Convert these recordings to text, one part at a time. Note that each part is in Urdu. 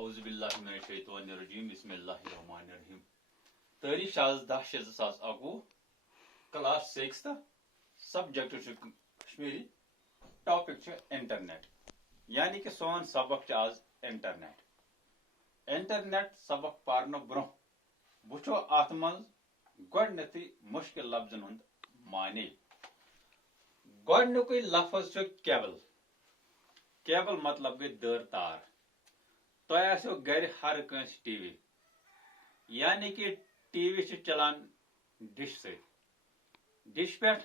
اعوذ باللہ من الشیطان الرجیم بسم اللہ الرحمن الرحیم تاریخ 10/10/2021 class 6 subject Kashmiri topic internet یعنی کہ سون سبق آز انٹرنیٹ سبق پارن برہ وچو ات من گۄڈنیتھٕے مشکل لفظن ہند معنی گۄڈنیُکُے لفظ کیبل مطلب گئی دٲر تار تۄہہِ آسیو گرِ ہر کٲنٛسہِ ٹی وی یعنی کہ ٹی وی چھُ چلان ڈِش سۭتۍ ڈِش پٮ۪ٹھ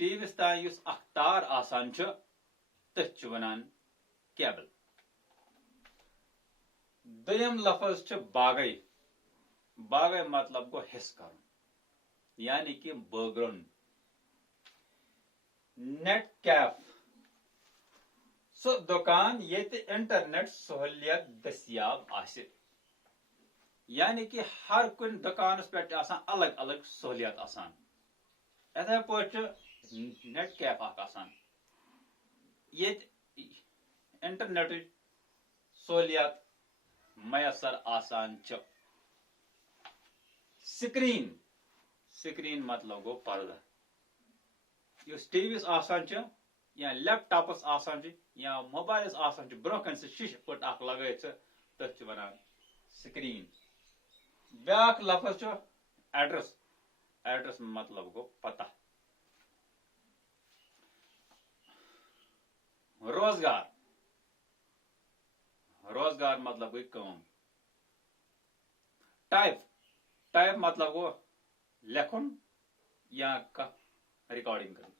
ٹی ویس تام یُس اکھ تار آسان چھُ تٔتھۍ چھِ ونان کیبل دوٚیِم لفظ چھُ باغے مطلب گوٚو حصہٕ کرُن یعنی کہ بٲگرُن نیٹ کیف سُہ دُکان ییٚتہِ انٹرنیٹ سہولیت دٔستیاب آسہِ یعنی کہ ہر کُنہِ دُکانس پٮ۪ٹھ چھِ آسان الگ الگ سہولیت آسان یِتھے پٲٹھۍ چھُ نیٹ کیف اکھ آسان ییٚتہِ انٹرنیٹٕچ سہولیت میسر آسان چھِ سکرین مطلب گوٚو پردٕ یُس ٹی ویس آسان چھُ یا لیپ ٹاپس آسان چھُ یا موبایلس آسان چھُ برونٛہہ کنہِ سُہ شیشہِ پٔٹ اکھ لگٲیِتھ سُہ تٔتھۍ چھِ ونان سکرین بیاکھ لفظ چھُ ایڈرس مطلب گوٚو پتہ روزگار مطلب گئی کٲم ٹائپ مطلب گوٚو لیکھُن یا کانٛہہ ریکارڈنگ کرٕنۍ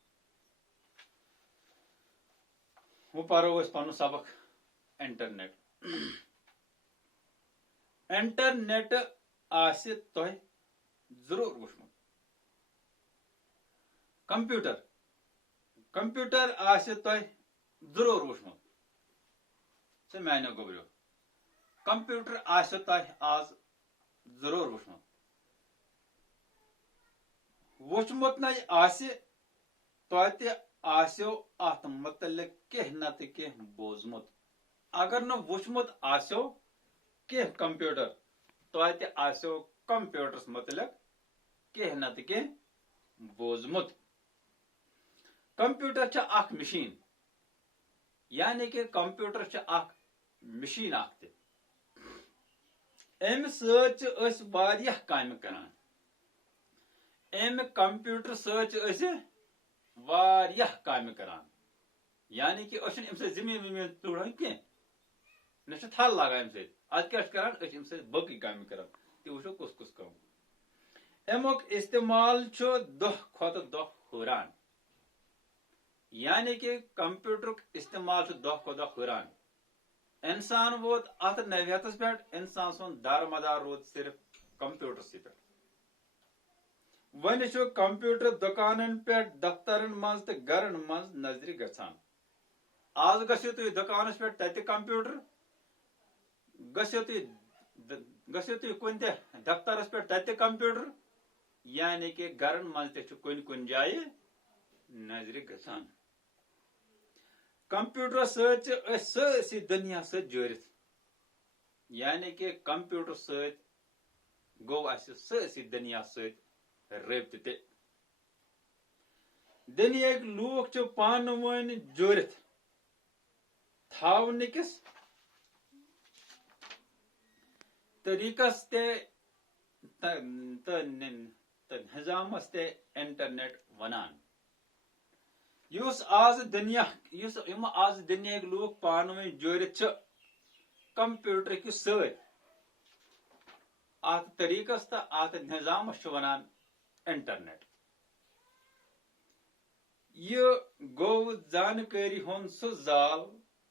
وۄنۍ پرو أسۍ پنُن سبق انٹرنیٹ آسہِ تۄہہِ ضروٗر وٕچھمُت کمپیوٹر آسہِ تۄہہِ ضروٗر وٕچھمُت سُہ میانیو گوٚبریو کمپیوٹر آسہِ تۄہہِ آز ضروٗر وٕچھمُت نَے آسہِ توتہِ آسیو اتھ متعلق کینٛہہ نتہٕ کینٛہہ بوٗزمُت اگر نہٕ وٕچھمُت آسیو کینٛہہ کمپیوٹر توتہِ آسیو کمپیوٹرس متعلق کینٛہہ نتہٕ کینٛہہ بوٗزمُت کمپیوٹر چھِ اکھ مشیٖن یعنی کہ کمپیوٹر چھِ اکھ مشیٖن اکھ تہِ امہِ سۭتۍ چھِ أسۍ واریاہ کامہِ کران امہِ کمپیوٹر سۭتۍ چھِ أسۍ واریاہ کامہِ کران یعنی کہ أسۍ چھِنہٕ امہِ سۭتۍ زٔمیٖن ژوٗران کینٛہہ نہ چھُ تھل لاگان امہِ سۭتۍ ادٕ کیاہ چھِ کران أسۍ چھِ امہِ سۭتۍ باقٕے کامہِ کران تہِ وٕچھو کُس کٲم امیُک استعمال چھُ دۄہ کھۄتہٕ دۄہ ہُران یعنی کہ کمپیوٹرُک استعمال چھُ دۄہ کھۄتہٕ دۄہ ہُران انسان ووت اتھ نویتس پٮ۪ٹھ انسان سُنٛد دارمدار روٗد صرف کمپیوٹرسٕے پٮ۪ٹھ وۄنۍ چھُ کمپیوٹر دُکانن پٮ۪ٹھ دفترن منٛز تہٕ گرن منٛز نظرِ گژھان آز گژھِو تُہۍ دُکانس پٮ۪ٹھ تتہِ کمپیوٹر گژھِو تُہۍ کُنہِ تہِ دفترس پٮ۪ٹھ تتہِ کمپیوٹر یعنی کہ گرن منٛز تہِ چھُ کُنہِ جایہِ نظرِ گژھان کمپیوٹرس سۭتۍ چھِ أسۍ سٲرسٕے دُنیا سۭتۍ جوٗرِتھ یعنی کہ کمپیوٹر سۭتۍ گوٚو اسہِ سٲرسٕے دُنیا سۭتۍ رٲبطہٕ تہِ دُنیاہٕکۍ لوٗکھ چھِ پانہٕ ؤنۍ جوٗرِتھ تھاونٕکِس طریٖقس تہِ تہٕ نظامس تہِ انٹرنیٹ ونان یِم آز دُنیاہٕکۍ لوٗکھ پانہٕ ؤنۍ جوٗرِتھ چھِ کمپیوٹرٕکہِ سۭتۍ اتھ طریٖقس تہٕ اتھ نظامس چھِ ونان انٹرنیٹ یہِ گوٚو زانکٲری ہُنٛد سُہ زال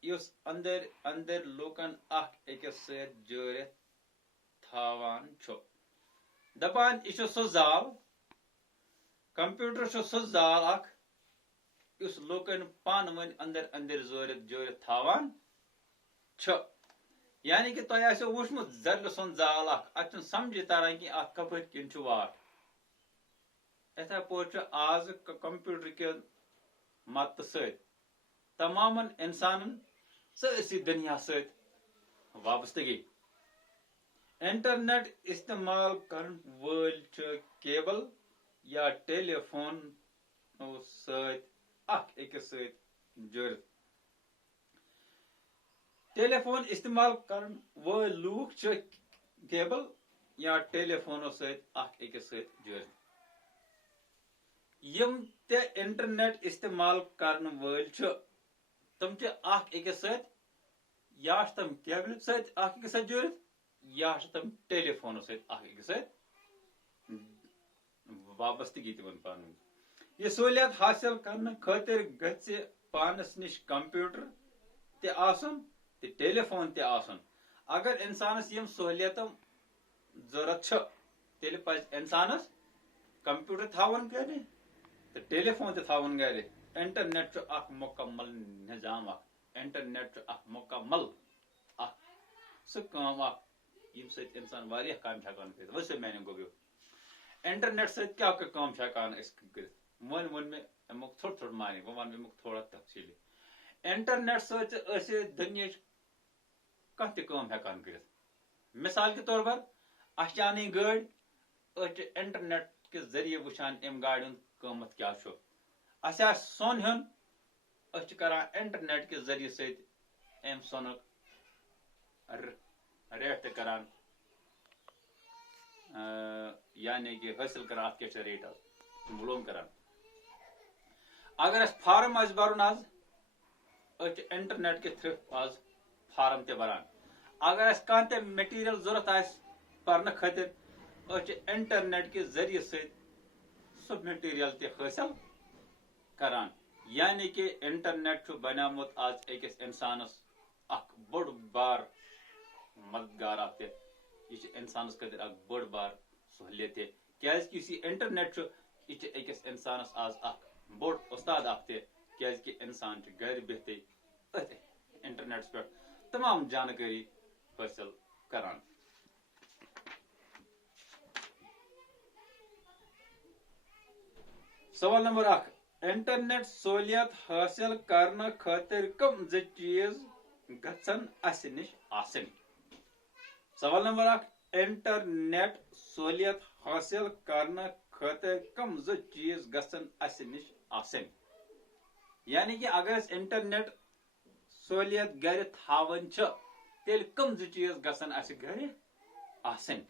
یُس أنٛدرۍ لوٗکن اکھ أکِس سۭتۍ جوٗرِتھ تھاوان چھُ دپان یہِ چھُ سُہ زال کمپیوٹر چھُ سُہ زال اکھ یُس لوٗکن پانہٕ ؤنۍ أنٛدرۍ جوٗرِتھ تھاوان چھُ یعنی کہ تۄہہِ آسیو وٕچھمُت زرِ سُنٛد زال اکھ اتھ چھُنہٕ سمجھے تران کہِ اتھ کپٲرۍ کِنۍ چھُ واٹھ یِتھے پٲٹھۍ چھُ آز کمپیوٹر کہِ مدتہٕ سۭتۍ تمامن انسانن سٲرسٕے دُنیا سۭتۍ وابستگی انٹرنیٹ استعمال کرن وٲلۍ چھِ کیبل یا ٹیلی فونو سۭتۍ اکھ أکِس سۭتۍ جُڑِتھ ٹیلی فون استعمال کرن وٲلۍ لوٗکھ چھِ کیبل یا ٹیلی فونو سۭتۍ اکھ أکِس سۭتۍ جُڑِتھ یم تہِ انٹرنیٹ استعمال کرن وٲلۍ چھِ تم چھِ اکھ أکِس سۭتۍ یا چھِ تم کیبلہِ سۭتۍ اکھ أکِس سۭتۍ جُڑِتھ یا چھِ تم ٹیلی فونو سۭتۍ اکھ أکِس سۭتۍ وابستگی تمن پانہٕ ؤنۍ یہ سہولیت حٲصِل کرنہٕ خٲطرٕ گژھِ پانس نِش کمپیوٹر تہِ آسُن تہٕ ٹیلی فون تہِ آسُن اگر انسانس یم سہولیتو ضرورت چھِ تیٚلہِ پزِ انسانس کمپیوٹر تھاوُن گرِ تہٕ ٹیلی فون تہِ تھاوُن گرِ انٹرنیٹ چھُ اکھ مکمل نظام اکھ انٹرنیٹ چھُ اکھ مکمل اکھ سُہ کٲم اکھ یم سۭتۍ انسان واریاہ کامہِ چھُ ہٮ۪کان کٔرِتھ وۄنۍ میانیو گوٚبیو انٹرنیٹ سۭتۍ کیاہ کٲم چھِ ہٮ۪کان أسۍ کٔرِتھ وۄنۍ مےٚ امیُک ژھوٚٹ ژھوٚٹ معنی وۄنۍ ونہٕ بہٕ امیُک تھوڑا تفصیٖلی انٹرنیٹ سۭتۍ چھِ أسۍ دُنیہٕچ کانٛہہ تہِ کٲم ہٮ۪کان کٔرِتھ مثال کے طور پر اَسہِ چھِ اَنٕنۍ گٲڑۍ أسۍ چھِ انٹرنیٹ کہِ ذٔریعہٕ وٕچھان امہِ گاڑِ ہُنٛد قۭمتھ کیاہ چھُ اَسہِ آسہِ سۄن ہیوٚن أسۍ چھِ کران انٹرنیٹ کہِ ذٔریعہٕ سۭتۍ امہِ سۄنُک ریٹ تہِ کران یعنی کہ حٲصِل کران اتھ کیاہ چھِ ریٹ آز معلوٗم کران اگر اَسہِ فارم آسہِ بَرُن آز أسۍ چھِ انٹرنیٹ کہِ تھرو آز فارم تہِ بران اگر اَسہِ کانٛہہ تہِ میٹیٖریل ضوٚرتھ آسہِ پرنہٕ خٲطرٕ أسۍ چھِ انٹرنیٹ کہِ ذٔریعہٕ سۭتۍ سُہ میٹیٖریل تہِ حٲصِل کران یعنی کہ انٹرنیٹ چھُ بنیومُت آز أکِس انسانس اکھ بوٚڑ بار مددگار اکھ تہِ یہ چھُ انسانس خٲطرٕ اکھ بٔڑ بار سہولیت تہِ کیازِ کہ یُس یہ انٹرنیٹ چھُ یہ چھُ أکِس انسانس آز اکھ بوٚڑ استاد اکھ تہِ کیازِ کہ انسان چھُ گرِ بِہتھٕے أتھۍ انٹرنیٹس پٮ۪ٹھ تمام جانکٲری حٲصِل کران سوال نمبر 1 انٹرنیٹ سہولیت حٲصِل کرنہٕ خٲطرٕ کم 2 چیٖز گژھن اسہِ نِش آسٕنۍ سوال نمبر 1 انٹرنیٹ سہولیت حٲصِل کرنہٕ خٲطرٕ کم 2 چیٖز گژھن اسہِ نِش آسٕنۍ یعنی کہ اگر أسۍ انٹرنیٹ سہولیت گرِ تھاوان چھِ تیٚلہِ کم 2 چیٖز گژھن اسہِ گرِ آسٕنۍ